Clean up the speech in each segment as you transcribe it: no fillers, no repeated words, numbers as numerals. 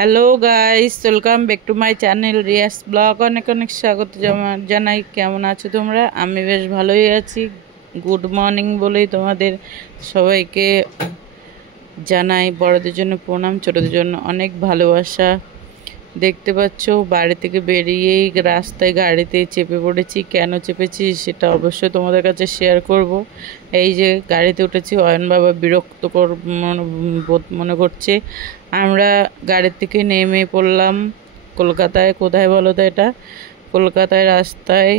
Hello guys, welcome back to my channel Riya's blog. অনেক অনেক স্বাগত জানাই। কেমন আছো তোমরা? আমি বেশ ভালোই আছি। গুড মর্নিং বলেই তোমাদের সবাইকে জানাই বড়দের জন্য প্রণাম, ছোটদের জন্য অনেক ভালোবাসা। দেখতে পাচ্ছ বাড়ি থেকে বেরিয়েই রাস্তায় গাড়িতে চেপে পড়েছি। কেন চেপেছি সেটা অবশ্যই তোমাদের কাছে শেয়ার করব। এই যে গাড়িতে উঠেছি, অয়ন বাবা বিরক্তকর বোধ মনে করছে। আমরা গাড়ির থেকে নেমে পড়লাম কলকাতায়। কোথায় বলো তো? এটা কলকাতায় রাস্তায়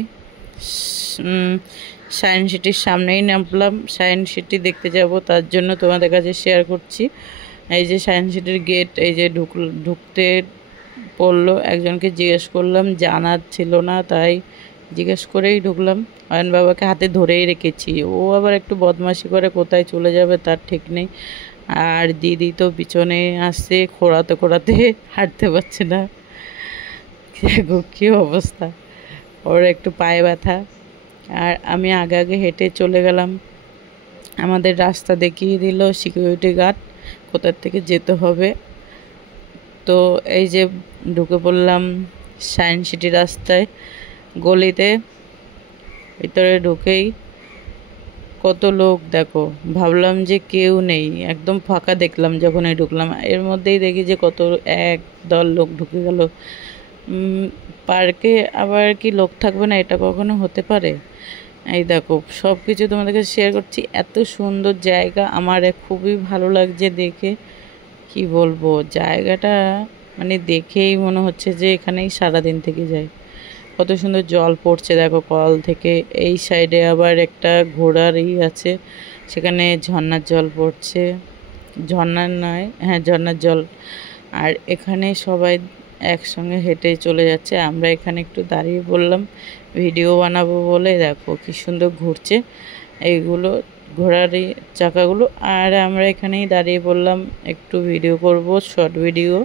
সায়েন্স সিটির সামনেই নামলাম। সায়েন্স সিটি দেখতে যাব, তার জন্য তোমাদের কাছে শেয়ার করছি। এই যে সায়েন্স সিটির গেট, এই যে ঢুকতে পড়লো। একজনকে জিজ্ঞেস করলাম, জানার ছিল না, তাই জিজ্ঞেস করেই ঢুকলাম। অয়ন বাবাকে হাতে ধরেই রেখেছি। ও আবার একটু বদমাশি করে, কোথায় চলে যাবে তার ঠিক নেই। আর দিদি তো পিছনে আসছে, খোঁড়াতে খোঁড়াতে হাঁটতে পারছে না। দেখো কী অবস্থা, ওর একটু পায়ে ব্যথা। আর আমি আগে আগে হেঁটে চলে গেলাম। আমাদের রাস্তা দেখিয়ে দিল সিকিউরিটি গার্ড, কোথার থেকে যেতে হবে। তো এই যে ঢুকে পড়লাম সায়েন্স সিটি রাস্তায়, গলিতে। ভিতরে ঢুকেই কত লোক দেখো, ভাবলাম যে কেউ নেই, একদম ফাঁকা দেখলাম যখনই ঢুকলাম। এর মধ্যেই দেখি যে কত এক দল লোক ঢুকে গেল। পার্কে আবার কি লোক থাকবে না? এটা কখনো হতে পারে? এই দেখো সব কিছু তোমাদেরকে শেয়ার করছি। এত সুন্দর জায়গা, আমার খুবই ভালো লাগছে দেখে। কি বলবো, জায়গাটা মানে দেখেই মনে হচ্ছে যে এখানেই সারাদিন থেকে যায়। কত সুন্দর জল পড়ছে দেখো কল থেকে। এই সাইডে আবার একটা ঘোড়ার আছে, সেখানে ঝর্ণার জল পড়ছে। ঝর্ণার নয়, হ্যাঁ ঝর্ণার জল। আর এখানে সবাই একসঙ্গে হেঁটে চলে যাচ্ছে। আমরা এখানে একটু দাঁড়িয়ে পড়লাম ভিডিও বানাবো বলে। দেখো কি সুন্দর ঘুরছে এইগুলো, ঘোড়ারই চাকাগুলো। আর আমরা এখানেই দাঁড়িয়ে পড়লাম, একটু ভিডিও করব, শর্ট ভিডিও,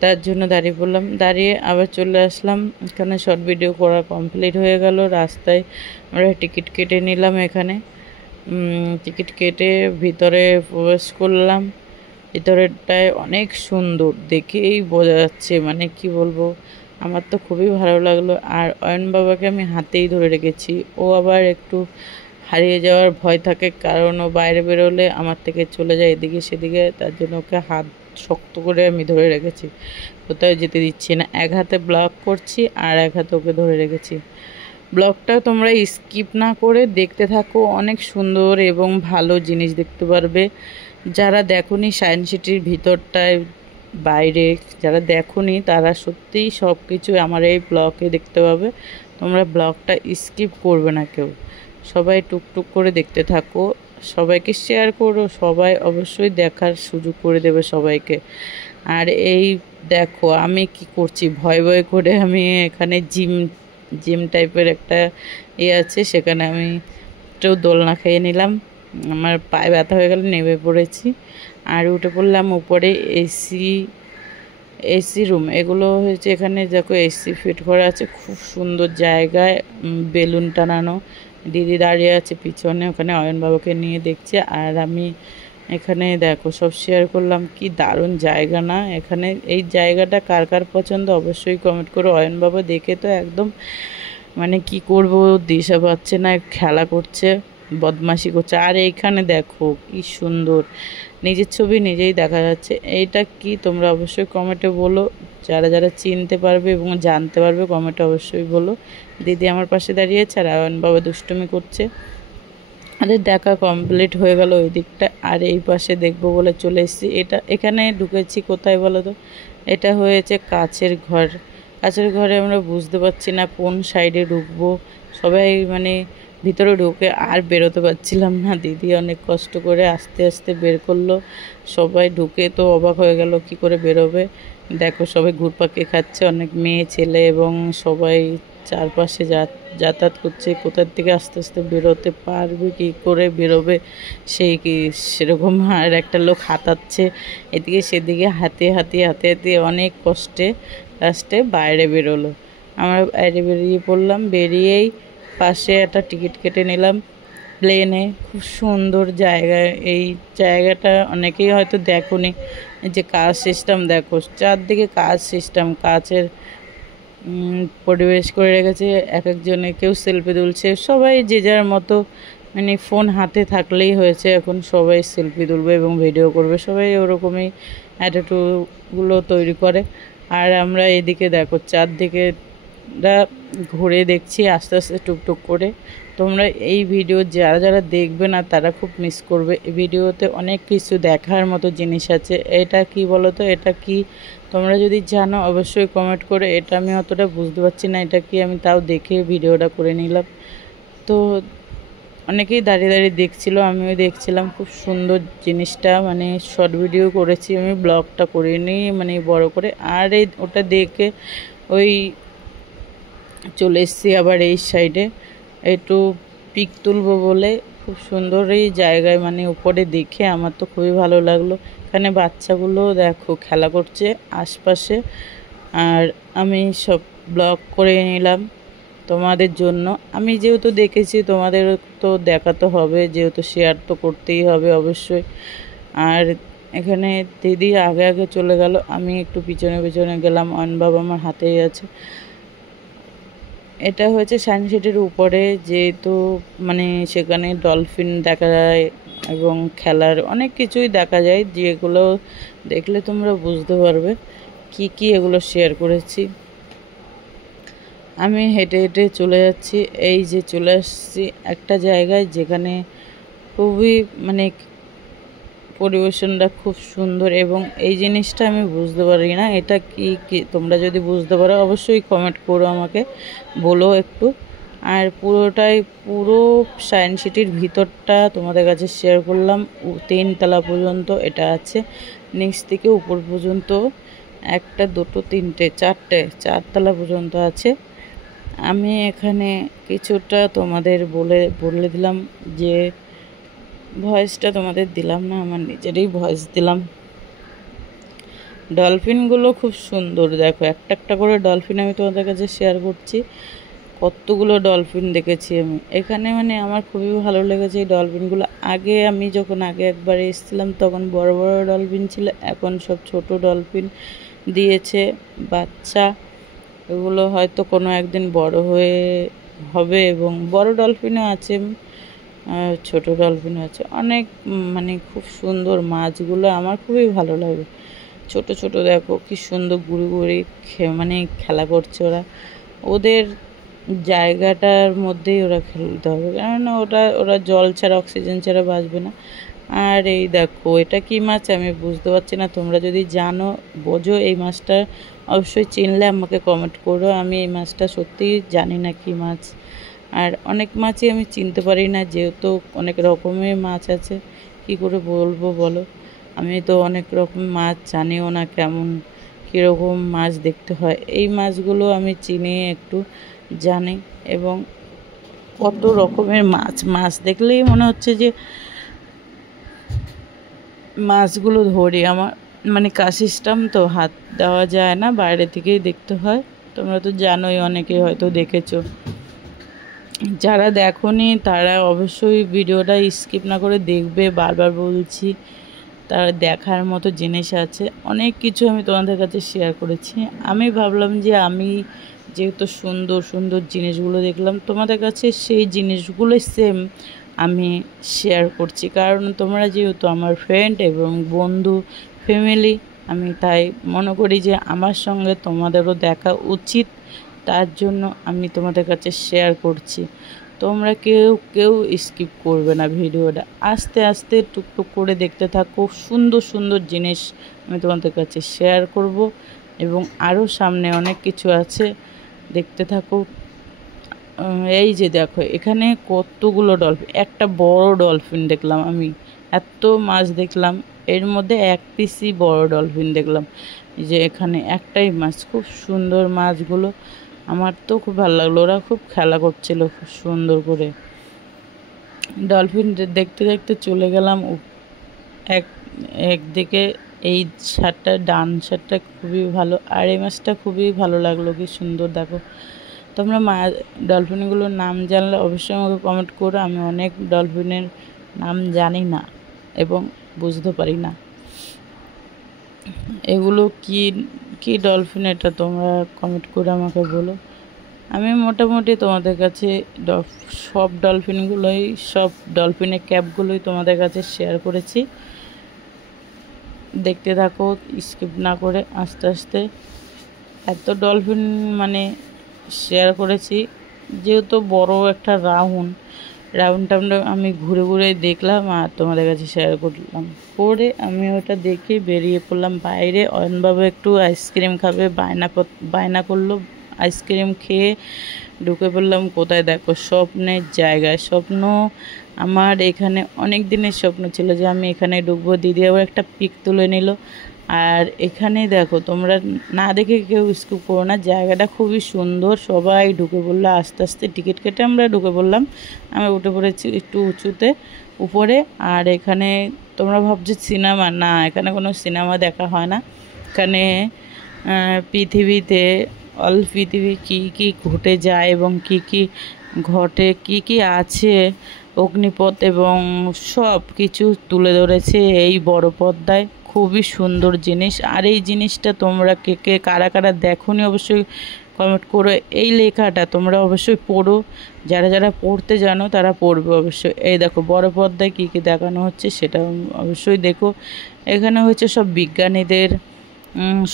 তার জন্য দাঁড়িয়ে পড়লাম। দাঁড়িয়ে আবার চলে আসলাম। এখানে শর্ট ভিডিও করা কমপ্লিট হয়ে গেল। রাস্তায় আমরা টিকিট কেটে নিলাম। এখানে টিকিট কেটে ভিতরে প্রবেশ করলাম। ভিতরেরটায় অনেক সুন্দর, দেখেই বোঝা যাচ্ছে, মানে কি বলবো, আমার তো খুবই ভালো লাগলো। আর অয়ন বাবাকে আমি হাতেই ধরে রেখেছি। ও আবার একটু হারিয়ে যাওয়ার ভয় থাকে, কারণ ও বাইরে বেরোলে আমার থেকে চলে যায় এদিকে সেদিকে, তার জন্য ওকে হাত শক্ত করে আমি ধরে রেখেছি, কোথাও যেতে দিচ্ছি না। এক হাতে ব্লগ করছি আর এক হাতে ওকে ধরে রেখেছি। ব্লগটা তোমরা স্কিপ না করে দেখতে থাকো, অনেক সুন্দর এবং ভালো জিনিস দেখতে পারবে। যারা দেখোনি সায়েন্স সিটির ভিতরটায় বাইরে, যারা দেখোনি তারা সত্যিই সব কিছু আমার এই ব্লগে দেখতে পাবে। তোমরা ব্লগটা স্কিপ করবে না কেউ, সবাই টুকটুক করে দেখতে থাকো, সবাইকে শেয়ার করো, সবাই অবশ্যই দেখার সুযোগ করে দেবে সবাইকে। আর এই দেখো আমি কি করছি, ভয় ভয় করে আমি এখানে জিম টাইপের একটা আছে, সেখানে আমি একটু দোলনা খেয়ে নিলাম। আমার পায়ে ব্যথা হয়ে গেল, নেমে পড়েছি। আর উঠে পড়লাম উপরে। এসি রুম এগুলো হয়েছে, এখানে দেখো এসি ফিট করা আছে, খুব সুন্দর জায়গায়, বেলুন টানানো। দিদি দাঁড়িয়ে আছে পিছনে, ওখানে অয়ন বাবাকে নিয়ে দেখছে। আর আমি এখানে দেখো সব শেয়ার করলাম। কি দারুণ জায়গা না? এখানে এই জায়গাটা কার কার পছন্দ অবশ্যই কমেন্ট করো। অয়ন বাবা দেখে তো একদম মানে কি করব দিশা পাচ্ছে না, খেলা করছে, বদমাশি করছে। আর এইখানে দেখো কি সুন্দর, নিজের ছবি নিজেই দেখা যাচ্ছে। এইটা কি তোমরা অবশ্যই কমেন্টে বলো, যারা যারা চিনতে পারবে এবং জানতে পারবে কমেন্টে অবশ্যই বলো। দিদি আমার পাশে দাঁড়িয়েছে আর অয়ন বাবা দুষ্টুমি করছে। আমাদের দেখা কমপ্লিট হয়ে গেল ওই দিকটা। আর এই পাশে দেখবো বলে চলে এসেছি। এখানে ঢুকেছি কোথায় বলো তো? এটা হয়েছে কাচের ঘর। কাচের ঘরে আমরা বুঝতে পারছি না কোন সাইডে ঢুকবো। সবাই মানে ভিতরে ঢুকে আর বেরোতে পারছিলাম না। দিদি অনেক কষ্ট করে আস্তে আস্তে বের করলো। সবাই ঢুকে তো অবাক হয়ে গেল, কি করে বেরোবে। দেখো সবাই ঘুরপাকে খাচ্ছে, অনেক মেয়ে ছেলে এবং সবাই চারপাশে যাতায়াত করছে। কোথার থেকে আস্তে আস্তে বেরোতে পারবে, কি করে বেরোবে সেই কি সেরকম। আর একটা লোক হাতাচ্ছে এদিকে সেদিকে, হাতে হাতে হাতে হাতে অনেক কষ্টে লাস্টে বাইরে বেরোলো। আমরা বাইরে বেরিয়ে পড়লাম। বেরিয়েই পাশে একটা টিকিট কেটে নিলাম। প্লেনে, খুব সুন্দর জায়গা। এই জায়গাটা অনেকেই হয়তো দেখোনি, যে কাচ সিস্টেম দেখো, চারদিকে কাচ সিস্টেম, কাচের পরিবেশ করে রেখেছে। এক একজনে কেউ সেলফি তুলছে, সবাই যে যার মতো, মানে ফোন হাতে থাকলেই হয়েছে, এখন সবাই সেলফি তুলবে এবং ভিডিও করবে, সবাই ওরকমই অ্যাটিটিউডগুলো তৈরি করে। আর আমরা এদিকে দেখো চারদিকে ঘুরে দেখছি আস্তে আস্তে টুকটুক করে। তোমরা এই ভিডিও যারা যারা দেখবে না তারা খুব মিস করবে। এই ভিডিওতে অনেক কিছু দেখার মতো জিনিস আছে। এটা কি বলো তো, এটা কি তোমরা যদি জানো অবশ্যই কমেন্ট করে। এটা আমি অতটা বুঝতে পারছি না এটা কি, আমি তাও দেখে ভিডিওটা করে নিলাম। তো অনেকেই দাঁড়িয়ে দাঁড়িয়ে দেখছিল, আমিও দেখছিলাম। খুব সুন্দর জিনিসটা, মানে শর্ট ভিডিও করেছি আমি, ব্লগটা করিনি মানে বড় করে। আর ওটা দেখে ওই চলে এসেছি আবার এই সাইডে একটু পিক তুলবো বলে। খুব সুন্দর এই জায়গায়, মানে উপরে দেখে আমার তো খুবই ভালো লাগলো। এখানে বাচ্চাগুলো দেখো খেলা করছে আশপাশে। আর আমি সব ব্লগ করে নিলাম তোমাদের জন্য। আমি যেহেতু দেখেছি তোমাদের তো দেখাতে হবে, যেহেতু শেয়ার তো করতেই হবে অবশ্যই। আর এখানে দিদি আগে আগে চলে গেল, আমি একটু পিছনে পিছনে গেলাম। বাবা আমার হাতেই আছে। এটা হয়েছে সায়েন্স সিটির উপরে, যেহেতু মানে সেখানে ডলফিন দেখা যায় এবং খেলার অনেক কিছুই দেখা যায়, যেগুলো দেখলে তোমরা বুঝতে পারবে কি কি এগুলো শেয়ার করেছি। আমি হেঁটে হেঁটে চলে যাচ্ছি, এই যে চলে আসছি একটা জায়গায় যেখানে খুবই মানে পরিবেশনটা খুব সুন্দর। এবং এই জিনিসটা আমি বুঝতে পারি না এটা কি কি, তোমরা যদি বুঝতে পারো অবশ্যই কমেন্ট করো, আমাকে বলো একটু। আর পুরো সায়েন্স সিটির ভিতরটা তোমাদের কাছে শেয়ার করলাম। 3 তলা পর্যন্ত এটা আছে, নিচ থেকে উপর পর্যন্ত 1 2 3 4 4 তলা পর্যন্ত আছে। আমি এখানে কিছুটা তোমাদের বলে দিলাম, যে ভয়েসটা তোমাদের দিলাম না, আমার নিজেরই ভয়েস দিলাম। ডলফিনগুলো খুব সুন্দর, দেখো একটা একটা করে ডলফিন আমি তোমাদের কাছে শেয়ার করছি। কতগুলো ডলফিন দেখেছি আমি এখানে, মানে আমার খুবই ভালো লেগেছে এই ডলফিনগুলো। আমি যখন একবার এসেছিলাম তখন বড় বড় ডলফিন ছিল, এখন সব ছোট ডলফিন দিয়েছে বাচ্চা। এগুলো হয়তো কোনো একদিন বড় হবে এবং বড় ডলফিনও আছে, ছোট ডলফিন আছে অনেক। মানে খুব সুন্দর মাছগুলো, আমার খুবই ভালো লাগে। ছোট ছোট দেখো কি সুন্দর ঘুরে ঘুরে মানে খেলা করছে ওরা। ওদের জায়গাটার মধ্যেই ওরা খেলতে হবে, কেননা ওরা জল ছাড়া অক্সিজেন ছাড়া বাঁচবে না। আর এই দেখো এটা কি মাছ আমি বুঝতে পারছি না, তোমরা যদি জানো বোঝো এই মাছটা অবশ্যই চিনলে আমাকে কমেন্ট করো। আমি এই মাছটা সত্যিই জানি না কি মাছ। আর অনেক মাছই আমি চিনতে পারি না, যেহেতু অনেক রকমের মাছ আছে, কি করে বলবো বলো। আমি তো অনেক রকম মাছ জানিও না, কেমন কীরকম মাছ দেখতে হয়। এই মাছগুলো আমি চিনি একটু জানি। এবং কত রকমের মাছ দেখলেই মনে হচ্ছে যে মাছগুলো ধরি। আমার মানে সিস্টেম তো হাত দেওয়া যায় না, বাইরে থেকেই দেখতে হয়। তোমরা তো জানোই, অনেকে হয়তো দেখেছো। যারা দেখোনি তারা অবশ্যই ভিডিওটা স্কিপ না করে দেখবে, বারবার বলছি। তার দেখার মতো জিনিস আছে অনেক কিছু, আমি তোমাদের কাছে শেয়ার করেছি। আমি ভাবলাম যে আমি যেহেতু সুন্দর সুন্দর জিনিসগুলো দেখলাম তোমাদের কাছে, সেই জিনিসগুলো সেম আমি শেয়ার করছি, কারণ তোমরা যেহেতু আমার ফ্রেন্ড এবং বন্ধু ফ্যামিলি, আমি তাই মনে করি যে আমার সঙ্গে তোমাদেরও দেখা উচিত। তার জন্য আমি তোমাদের কাছে শেয়ার করছি। তোমরা কেউ স্কিপ করবে না ভিডিওটা, আস্তে আস্তে টুকটুক করে দেখতে থাকো। সুন্দর সুন্দর জিনিস আমি তোমাদের কাছে শেয়ার করব এবং আরও সামনে অনেক কিছু আছে, দেখতে থাকো। এই যে দেখো এখানে কতগুলো ডলফিন, একটা বড় ডলফিন দেখলাম আমি। এত মাছ দেখলাম, এর মধ্যে এক পিসই বড় ডলফিন দেখলাম। যে এখানে একটাই মাছ, খুব সুন্দর মাছগুলো। আমার তো খুব ভালো লাগলো, ওরা খুব খেলা করছিল খুব সুন্দর করে। ডলফিন দেখতে দেখতে চলে গেলাম একদিকে। এই শার্টটা, ডান শার্টটা খুবই ভালো, আর এই মাছটা খুবই ভালো লাগলো, কি সুন্দর দেখো। তোমরা ডলফিনগুলোর নাম জানলে অবশ্যই আমাকে কমেন্ট করো। আমি অনেক ডলফিনের নাম জানি না এবং বুঝতে পারি না এগুলো কি কি ডলফিন, এটা তোমরা কমেন্ট করে আমাকে বলো। আমি মোটামুটি তোমাদের কাছে সব ডলফিনের ক্যাপগুলোই তোমাদের কাছে শেয়ার করেছি। দেখতে থাকো স্কিপ না করে আস্তে আস্তে। এত ডলফিন মানে শেয়ার করেছি, যেহেতু বড় একটা রাউন্ডটা আমি ঘুরে ঘুরে দেখলাম আর তোমাদের কাছে শেয়ার করলাম। করে আমি ওটা দেখে বেরিয়ে পড়লাম বাইরে। অয়নবাবু একটু আইসক্রিম খাবে, বায়না করলো। আইসক্রিম খেয়ে ঢুকে পড়লাম কোথায়, দেখো স্বপ্নের জায়গায়। আমার এখানে অনেক দিনের স্বপ্ন ছিল যে আমি এখানে ঢুকবো। দিদি আবার একটা পিক তুলে নিল। আর এখানে দেখো, তোমরা না দেখে কেউ স্কিপ করো না, জায়গাটা খুবই সুন্দর। সবাই ঢুকে পড়লো আস্তে আস্তে, টিকিট কেটে আমরা ঢুকে পড়লাম। আমি উঠে পড়েছি একটু উঁচুতে উপরে। আর এখানে তোমরা ভাবছো সিনেমা, না এখানে কোনো সিনেমা দেখা হয় না। এখানে পৃথিবীতে পৃথিবী কী কী ঘটে যায় এবং কী কী ঘটে, কী কী আছে, অগ্নিপথ এবং সব কিছু তুলে ধরেছে এই বড় পর্দায়। খুবই সুন্দর জিনিস। আর এই জিনিসটা তোমরা কে কারা কারা দেখোনি অবশ্যই কমেন্ট করো। এই লেখাটা তোমরা অবশ্যই পড়ো, যারা যারা পড়তে জানো তারা পড়বে অবশ্যই। এই দেখো বড় পর্দায় কী কী দেখানো হচ্ছে সেটা অবশ্যই দেখো। এখানে হচ্ছে সব বিজ্ঞানীদের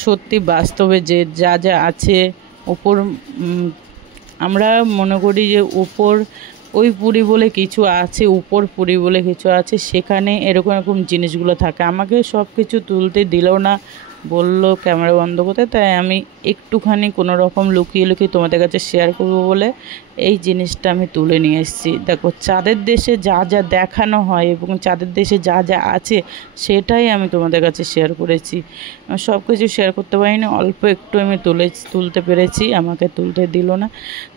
সত্যি বাস্তবে যে যা যা আছে উপর, আমরা মনে করি যে উপর ওই পুরী বলে কিছু আছে, উপর পুরী বলে কিছু আছে, সেখানে এরকম এরকম জিনিসগুলো থাকে। আমাকে সব কিছু তুলতে দিলেও না, বলল ক্যামেরা বন্ধ করতে। তাই আমি একটুখানি কোনো রকম লুকিয়ে লুকিয়ে তোমাদের কাছে শেয়ার করব বলে এই জিনিসটা আমি তুলে নিয়ে এসেছি। দেখো চাঁদের দেশে যা যা দেখানো হয় এবং চাঁদের দেশে যা যা আছে সেটাই আমি তোমাদের কাছে শেয়ার করেছি। সব কিছু শেয়ার করতে পারিনি, অল্প একটু আমি তুলতে পেরেছি, আমাকে তুলতে দিল না।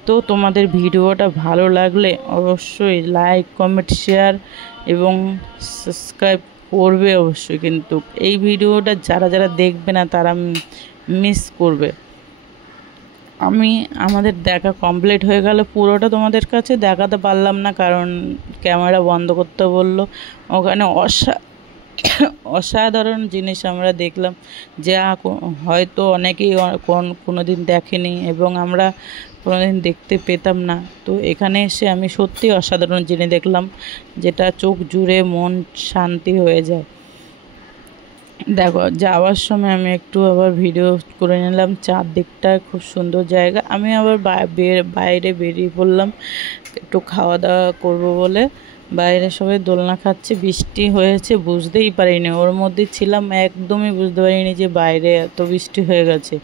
তো তোমাদের ভিডিওটা ভালো লাগলে অবশ্যই লাইক কমেন্ট শেয়ার এবং সাবস্ক্রাইব করবে অবশ্যই। কিন্তু এই ভিডিওটা যারা যারা দেখবে না তারা মিস করবে। আমাদের দেখা কমপ্লিট হয়ে গেল, পুরোটা তোমাদের কাছে দেখাতে পারলাম না কারণ ক্যামেরা বন্ধ করতে বললো। ওখানে অসাধারণ জিনিস আমরা দেখলাম, যা হয়তো অনেকেই কোনো দিন দেখেনি এবং আমরা কোনোদিন দেখতে পেতাম না। তো এখানে এসে আমি সত্যি অসাধারণ জিনিস দেখলাম, যেটা চোখ জুড়ে মন শান্তি হয়ে যায়। দেখো যাওয়ার সময় আমি একটু আবার ভিডিও করে নিলাম, চারদিকটা খুব সুন্দর জায়গা। আমি আবার বাইরে বেরিয়ে পড়লাম একটু খাওয়া দাওয়া করবো বলে। বাইরে সবাই দোলনা খাচ্ছে, বৃষ্টি হয়েছে বুঝতেই পারিনি, ওর মধ্যে ছিলাম, একদমই বুঝতে পারিনি যে বাইরে এত বৃষ্টি হয়ে গেছে,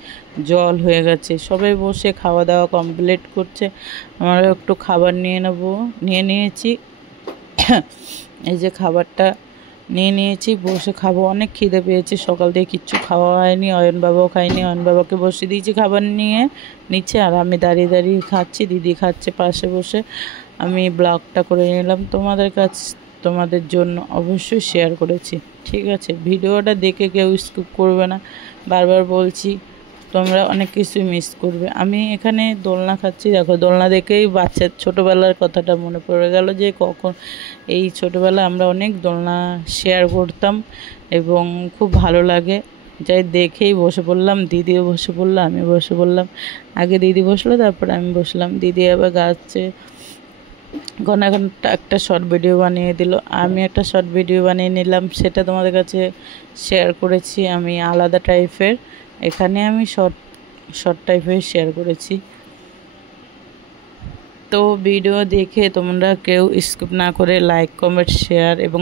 জল হয়ে গেছে। সবাই বসে খাওয়া দাওয়া কমপ্লিট করছে, আমরা একটু খাবার নিয়ে নিয়েছি। এই যে খাবারটা নিয়ে নিয়েছি, বসে খাবো। অনেক খিদে পেয়েছে, সকাল থেকে কিচ্ছু খাওয়া হয়নি, অয়নবাবাও খাইনি। অয়নবাবাকে বসে দিয়েছি খাবার নিচে, আর আমি দাঁড়িয়ে দাঁড়িয়ে খাচ্ছি, দিদি খাচ্ছে পাশে বসে। আমি ব্লগটা করে নিলাম তোমাদের জন্য, অবশ্যই শেয়ার করেছি। ঠিক আছে, ভিডিওটা দেখে কেউ স্কিপ করবে না, বারবার বলছি, তোমরা অনেক কিছুই মিস করবে। আমি এখানে দোলনা খাচ্ছি, দেখো দোলনা দেখেই বাচ্চার ছোটোবেলার কথাটা মনে পড়ে গেল, যে কখন এই ছোটোবেলা আমরা অনেক দোলনা শেয়ার করতাম এবং খুব ভালো লাগে। যাই দেখেই বসে পড়লাম, দিদিও বসে পড়লো, আমি বসে পড়লাম। আগে দিদি বসলো, তারপর আমি বসলাম। দিদি আবার গাছে একটা শর্ট ভিডিও বানিয়ে দিল, আমি একটা শর্ট ভিডিও বানিয়ে নিলাম, সেটা তোমাদের কাছে শেয়ার করেছি আমি আলাদা টাইপের। এখানে আমি শর্ট টাইপের শেয়ার করেছি। তো ভিডিও দেখে তোমরা কেউ স্কিপ না করে লাইক কমেন্ট শেয়ার এবং